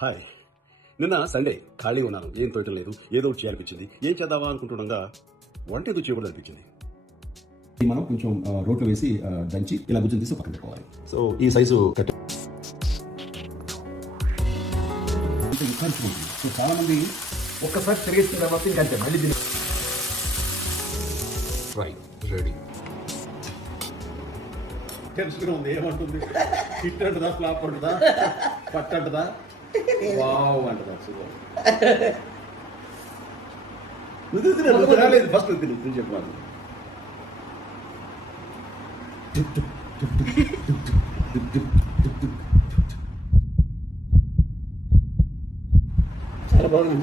Hi. నిన్న Sunday ఖాళీ ఉన్నాను, ఏం తోయటం లేదు, ఏదో ఒకటి చేయాలనిపించింది. ఏం చేద్దామా అనుకుంటుండగా వంట ఏదో చేయకూడదు అనిపించింది. మనం కొంచెం రోట్లో వేసి దంచి ఇలా గుజ్జులు తీసి పక్కన పెట్టుకోవాలి. సో ఈ సైజు కట్ సో చాలా మంది ఒక్కసారి తిరిగేసిన తర్వాత ఇంకా అంతే మళ్ళీ దీన్ని రెడీ తెలుసుకుని ఉంది ఏమంటుంది, హిట్ అంటదా, ఫ్లాప్ అంటదా, పట్టు అంటదా, వావ్ అంటదా. రాలేదు ఫస్ట్ తిని చెప్పాలి. చాలా బాగుంది.